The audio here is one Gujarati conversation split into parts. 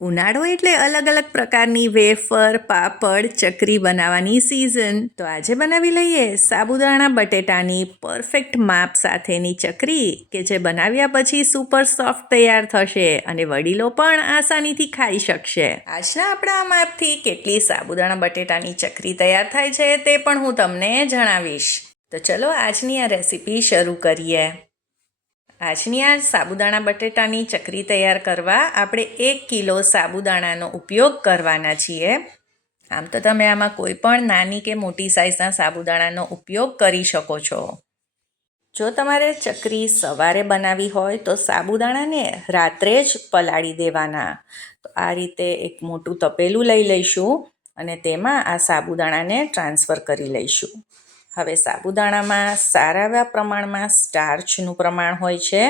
ઉનાળો એટલે અલગ અલગ પ્રકારની વેફર, પાપડ, ચકરી બનાવવાની સિઝન. તો આજે બનાવી લઈએ સાબુદાણા બટેટાની પરફેક્ટ માપ સાથેની ચકરી કે જે બનાવ્યા પછી સુપર સોફ્ટ તૈયાર થશે અને વડીલો પણ આસાનીથી ખાઈ શકશે. આજના આપણા આ માપથી કેટલી સાબુદાણા બટેટાની ચકરી તૈયાર થાય છે તે પણ હું તમને જણાવીશ. તો ચલો આજની આ રેસીપી શરૂ કરીએ. આજની આ સાબુદાણા બટેટાની ચકરી તૈયાર કરવા આપણે 1 કિલો સાબુદાણાનો ઉપયોગ કરવાના છીએ. આમ તો તમે આમાં કોઈ પણ નાની કે મોટી સાઇઝના સાબુદાણાનો ઉપયોગ કરી શકો છો. જો તમારે ચકરી સવારે બનાવી હોય તો સાબુદાણાને રાત્રે જ પલાળી દેવાના. તો આ રીતે એક મોટું તપેલું લઈ લઈશું અને તેમાં આ સાબુદાણાને ટ્રાન્સફર કરી લઈશું. હવે સાબુદાણામાં સારા એવા પ્રમાણમાં સ્ટાર્ચનું પ્રમાણ હોય છે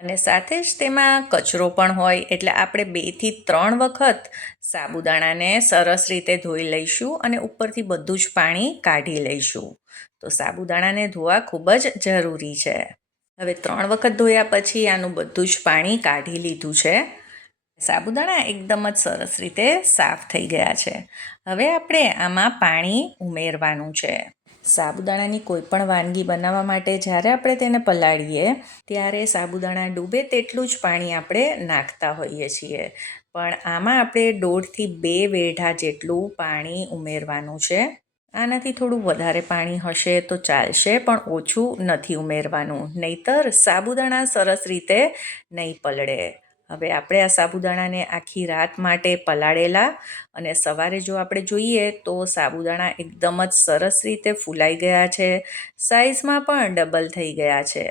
અને સાથે જ તેમાં કચરો પણ હોય, એટલે આપણે 2 થી 3 વખત સાબુદાણાને સરસ રીતે ધોઈ લઈશું અને ઉપરથી બધું જ પાણી કાઢી લઈશું. તો સાબુદાણાને ધોવા ખૂબ જ જરૂરી છે. હવે 3 વખત ધોયા પછી આનું બધું જ પાણી કાઢી લીધું છે. સાબુદાણા એકદમ જ સરસ રીતે સાફ થઈ ગયા છે. હવે આપણે આમાં પાણી ઉમેરવાનું છે. સાબુદાણાની કોઈ પણ વાનગી બનાવવા માટે જ્યારે આપણે તેને પલાળીએ ત્યારે સાબુદાણા ડૂબે તેટલું જ પાણી આપણે નાખતા હોઈએ છીએ. પણ આમાં આપણે 1.5 થી 2 વેઢા જેટલું પાણી ઉમેરવાનું છે. આનાથી થોડું વધારે પાણી હશે તો ચાલશે, પણ ઓછું નથી ઉમેરવાનું, નહીંતર સાબુદાણા સરસ રીતે નહીં પલળે. હવે આપણે આ સાબુદાણાને આખી રાત માટે પલાળેલા અને સવારે જો આપણે જોઈએ તો સાબુદાણા એકદમ જ સરસ રીતે ફૂલાઈ ગયા છે, સાઇઝમાં પણ ડબલ થઈ ગયા છે.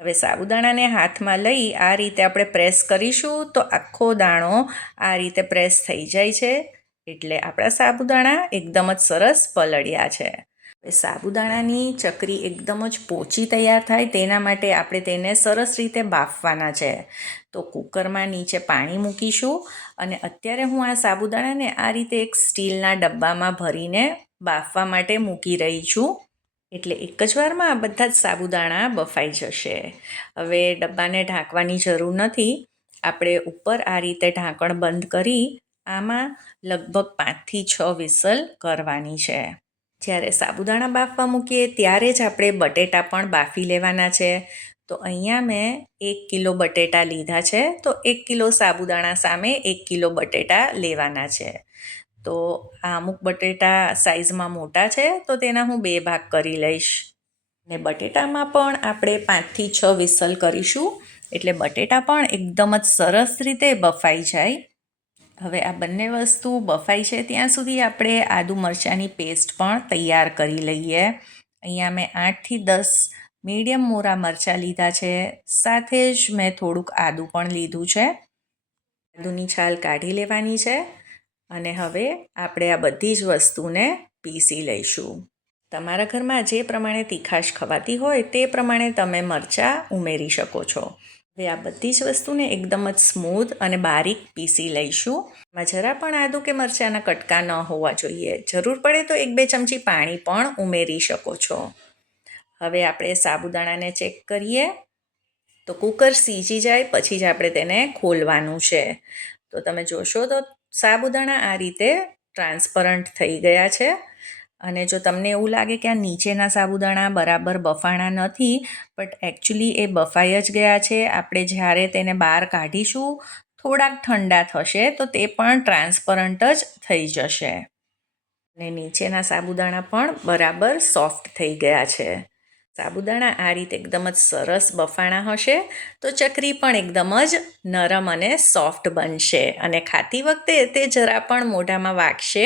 હવે સાબુદાણાને હાથમાં લઈ આ રીતે આપણે પ્રેસ કરીશું તો આખો દાણો આ રીતે પ્રેસ થઈ જાય છે, એટલે આપણા સાબુદાણા એકદમ જ સરસ પલળ્યા છે. સાબુદાણાની ચકરી એકદમ જ પોચી તૈયાર થાય તેના માટે આપણે તેને સરસ રીતે બાફવાના છે. તો કૂકરમાં નીચે પાણી મૂકીશું અને અત્યારે હું આ સાબુદાણાને આ રીતે એક સ્ટીલના ડબ્બામાં ભરીને બાફવા માટે મૂકી રહી છું, એટલે એક જ વારમાં બધા જ સાબુદાણા બફાઈ જશે. હવે ડબ્બાને ઢાંકવાની જરૂર નથી. આપણે ઉપર આ રીતે ઢાંકણ બંધ કરી આમાં લગભગ 5 થી 6 વિસલ કરવાની છે. જ્યારે સાબુદાણા બાફવા મૂકીએ ત્યારે જ આપણે બટેટા પણ બાફી લેવાના છે. તો અહીંયા મેં 1 કિલો બટેટા લીધા છે. તો 1 કિલો સાબુદાણા સામે 1 કિલો બટેટા લેવાના છે. તો આ અમુક બટેટા સાઇઝમાં મોટા છે તો તેના હું 2 ભાગ કરી લઈશ. ને બટેટામાં પણ આપણે 5 થી 6 વિસલ કરીશું, એટલે બટેટા પણ એકદમ જ સરસ રીતે બફાઈ જાય. હવે આ બંને વસ્તુ બફાઈ છે ત્યાં સુધી આપણે આદુ મરચાંની પેસ્ટ પણ તૈયાર કરી લઈએ. અહીંયા મેં 8 થી 10 મીડિયમ મોરા મરચાં લીધા છે. સાથે જ મેં થોડુંક આદું પણ લીધું છે. આદુની છાલ કાઢી લેવાની છે અને હવે આપણે આ બધી જ વસ્તુને પીસી લઈશું. તમારા ઘરમાં જે પ્રમાણે તીખાશ ખવાતી હોય તે પ્રમાણે તમે મરચાં ઉમેરી શકો છો. હવે આ બધી જ વસ્તુને એકદમ જ સ્મૂથ અને બારીક પીસી લઈશું. એમાં જરા પણ આદુ કે મરચાંના કટકા ન હોવા જોઈએ. જરૂર પડે તો 1-2 ચમચી પાણી પણ ઉમેરી શકો છો. હવે આપણે સાબુદાણાને ચેક કરીએ તો કૂકર સીજી જાય પછી જ આપણે તેને ખોલવાનું છે. તો તમે જોશો તો સાબુદાણા આ રીતે ટ્રાન્સપરન્ટ થઈ ગયા છે. અને જો તમને એવું લાગે કે આ નીચેના સાબુદાણા બરાબર બફાણા નથી, બટ એકચ્યુઅલી એ બફાઈ જ ગયા છે. આપણે જ્યારે તેને બહાર કાઢીશું થોડાક ઠંડા થશે તો તે પણ ટ્રાન્સપરન્ટ જ થઈ જશે. અને નીચેના સાબુદાણા પણ બરાબર સોફ્ટ થઈ ગયા છે. સાબુદાણા આ રીતે એકદમ જ સરસ બફાણા હશે તો ચકરી પણ એકદમ જ નરમ અને સોફ્ટ બનશે અને ખાતી વખતે તે જરા પણ મોઢામાં વાગશે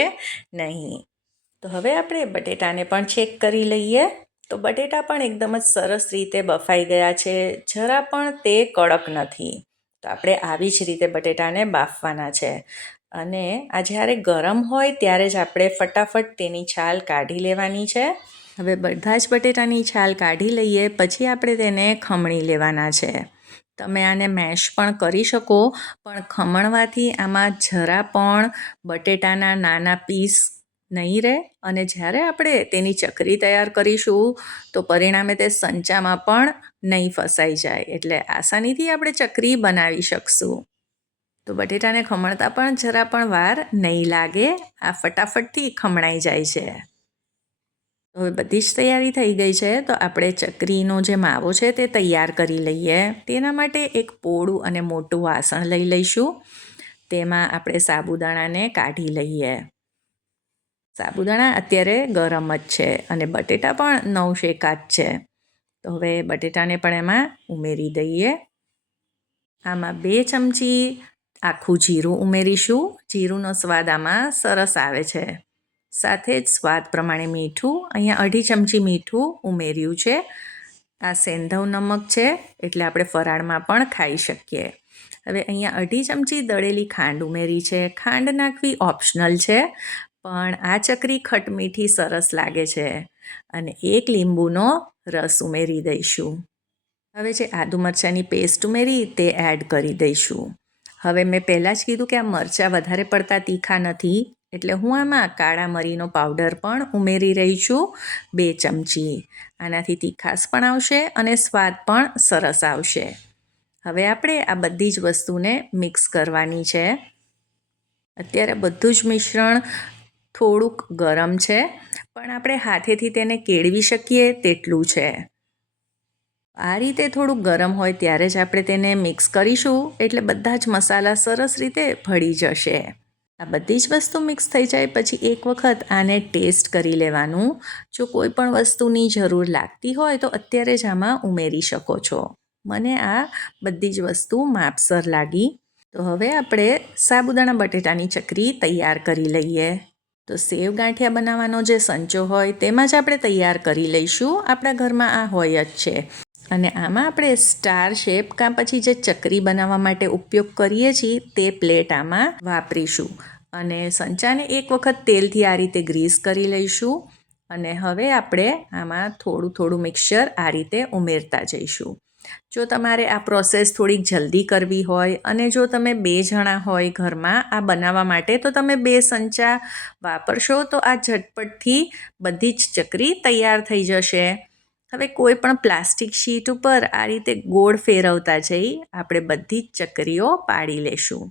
નહીં. તો હવે આપણે બટેટાને પણ ચેક કરી લઈએ. તો બટેટા પણ એકદમ જ સરસ રીતે બફાઈ ગયા છે, જરા પણ તે કડક નથી. તો આપણે આવી જ રીતે બટેટાને બાફવાના છે અને આ જ્યારે ગરમ હોય ત્યારે જ આપણે ફટાફટ તેની છાલ કાઢી લેવાની છે. હવે બધા જ બટેટાની છાલ કાઢી લઈએ પછી આપણે તેને ખમણી લેવાના છે. તમે આને મેશ પણ કરી શકો, પણ ખમણવાથી આમાં જરા પણ બટેટાના નાના પીસ નહીં રહે અને જ્યારે આપણે તેની ચકરી તૈયાર કરીશું તો પરિણામે તે સંચામાં પણ નહીં ફસાઈ જાય, એટલે આસાનીથી આપણે ચકરી બનાવી શકશું. તો બટેટાને ખમણતા પણ જરા પણ વાર નહીં લાગે, આ ફટાફટથી ખમણાઈ જાય છે. હવે બધી જ તૈયારી થઈ ગઈ છે, તો આપણે ચકરીનો જે માવો છે તે તૈયાર કરી લઈએ. તેના માટે એક પોળું અને મોટું વાસણ લઈ લઈશું. તેમાં આપણે સાબુદાણાને કાઢી લઈએ. સાબુદાણા અત્યારે ગરમ જ છે અને બટેટા પણ નવશેકા જ છે. તો હવે બટેટાને પણ એમાં ઉમેરી દઈએ. આમાં 2 ચમચી આખું જીરું ઉમેરીશું. જીરુંનો સ્વાદ આમાં સરસ આવે છે. સાથે જ સ્વાદ પ્રમાણે મીઠું, અહીંયા 1/2 ચમચી મીઠું ઉમેર્યું છે. આ સેંધવ નમક છે, એટલે આપણે ફરાળમાં પણ ખાઈ શકીએ. હવે અહીંયા 1/2 ચમચી દળેલી ખાંડ ઉમેરી છે. ખાંડ નાખવી ઓપ્શનલ છે, પણ આ ચકરી ખટમીઠી સરસ લાગે છે. અને 1 લીંબુનો રસ ઉમેરી દઈશું. હવે જે આદુ મરચાંની પેસ્ટ ઉમેરી તે એડ કરી દઈશું. હવે મેં પહેલાં જ કીધું કે આ મરચાં વધારે પડતા તીખા નથી, એટલે હું આમાં કાળા મરીનો પાવડર પણ ઉમેરી રહી છું 2 ચમચી. આનાથી તીખાશ પણ આવશે અને સ્વાદ પણ સરસ આવશે. હવે આપણે આ બધી જ વસ્તુને મિક્સ કરવાની છે. અત્યારે બધું જ મિશ્રણ થોડુંક ગરમ છે, પણ આપણે હાથેથી તેને કેળવી શકીએ તેટલું છે. આ રીતે થોડુંક ગરમ હોય ત્યારે જ આપણે તેને મિક્સ કરીશું, એટલે બધા જ મસાલા સરસ રીતે ભળી જશે. આ બધી જ વસ્તુ મિક્સ થઈ જાય પછી એક વખત આને ટેસ્ટ કરી લેવાનું. જો કોઈ પણ વસ્તુની જરૂર લાગતી હોય તો અત્યારે જ આમાં ઉમેરી શકો છો. મને આ બધી જ વસ્તુ માપસર લાગી. તો હવે આપણે સાબુદાણા બટેટાની ચકરી તૈયાર કરી લઈએ. તો સેવ ગાંઠિયા બનાવવાનો જે સંચો હોય તેમાં જ આપણે તૈયાર કરી લઈશું. આપણા ઘરમાં આ હોય જ છે. અને આમાં આપણે સ્ટાર શેપ કાં પછી જે ચકરી બનાવવા માટે ઉપયોગ કરીએ છીએ તે પ્લેટ આમાં વાપરીશું. અને સંચાને એક વખત તેલથી આ રીતે ગ્રીસ કરી લઈશું. અને હવે આપણે આમાં થોડું થોડું મિક્સચર આ રીતે ઉમેરતા જઈશું. જો તમારે આ પ્રોસેસ થોડીક જલ્દી કરવી હોય અને જો તમે 2 જણા હોય ઘરમાં આ બનાવવા માટે, તો તમે 2 સંચા વાપરશો તો આ ઝટપટથી બધી જ ચકરી તૈયાર થઈ જશે. હવે કોઈ પણ પ્લાસ્ટિક શીટ ઉપર આ રીતે ગોળ ફેરવતા જઈ આપણે બધી જ ચકરીઓ પાડી લેશું.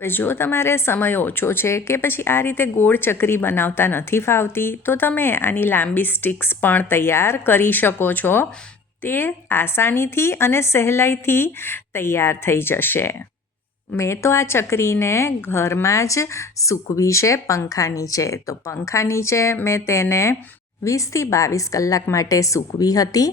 હવે જો તમારે સમય ઓછો છે કે પછી આ રીતે ગોળ ચકરી બનાવતા નથી ફાવતી, તો તમે આની લાંબી સ્ટિક્સ પણ તૈયાર કરી શકો છો. તે આસાનીથી અને સહેલાઈથી તૈયાર થઈ જશે. મેં તો આ ચકરીને ઘરમાં જ સૂકવી છે પંખા નીચે. તો પંખા નીચે મેં તેને 20થી 22 કલાક માટે સૂકવી હતી.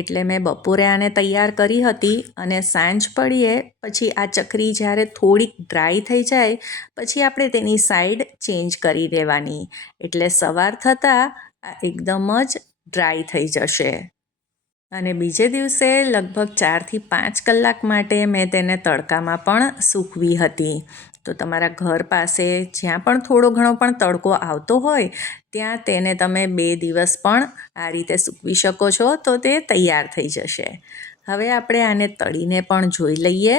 એટલે મેં બપોરે આને તૈયાર કરી હતી અને સાંજ પડીએ પછી આ ચકરી જ્યારે થોડીક ડ્રાય થઈ જાય પછી આપણે તેની સાઈડ ચેન્જ કરી દેવાની. એટલે સવાર થતાં આ એકદમ જ ડ્રાય થઈ જશે. અને બીજે દિવસે લગભગ 4થી 5 કલાક માટે મેં તેને તડકામાં પણ સૂકવી હતી. તો તમારા ઘર પાસે જ્યાં પણ થોડો ઘણો પણ તડકો આવતો હોય ત્યાં તેને તમે 2 દિવસ પણ આ રીતે સૂકવી શકો છો, તો તે તૈયાર થઈ જશે. હવે આપણે આને તળીને પણ જોઈ લઈએ.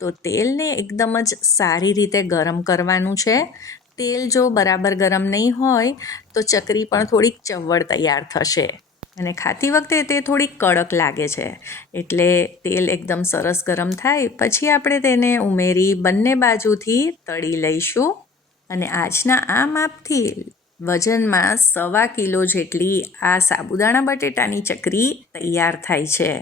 તો તેલને એકદમ જ સારી રીતે ગરમ કરવાનું છે. તેલ જો બરાબર ગરમ નહીં હોય તો ચકરી પણ થોડીક ચવડ તૈયાર થશે અને ખાતી વખતે તે થોડીક કડક લાગે છે. એટલે તેલ એકદમ સરસ ગરમ થાય પછી આપણે તેને ઉમેરી બંને બાજુથી તળી લઈશું. અને આજના આ માપથી વજનમાં 1.25 કિલો જેટલી આ સાબુદાણા બટેટાની ચકરી તૈયાર થાય છે.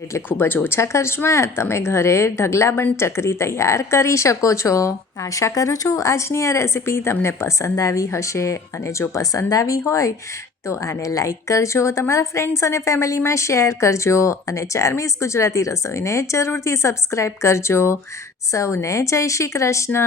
એટલે ખૂબ જ ઓછા ખર્ચમાં તમે ઘરે ઢગલાબંધ ચકરી તૈયાર કરી શકો છો. આશા કરું છું આજની આ રેસીપી તમને પસંદ આવી હશે. અને જો પસંદ આવી હોય તો આને લાઈક કરજો, તમારા ફ્રેન્ડ્સ અને ફેમિલીમાં શેર કરજો અને ચાર્મીઝ ગુજરાતી રસોઈને જરૂરથી સબસ્ક્રાઈબ કરજો. સૌને જય શ્રી કૃષ્ણ.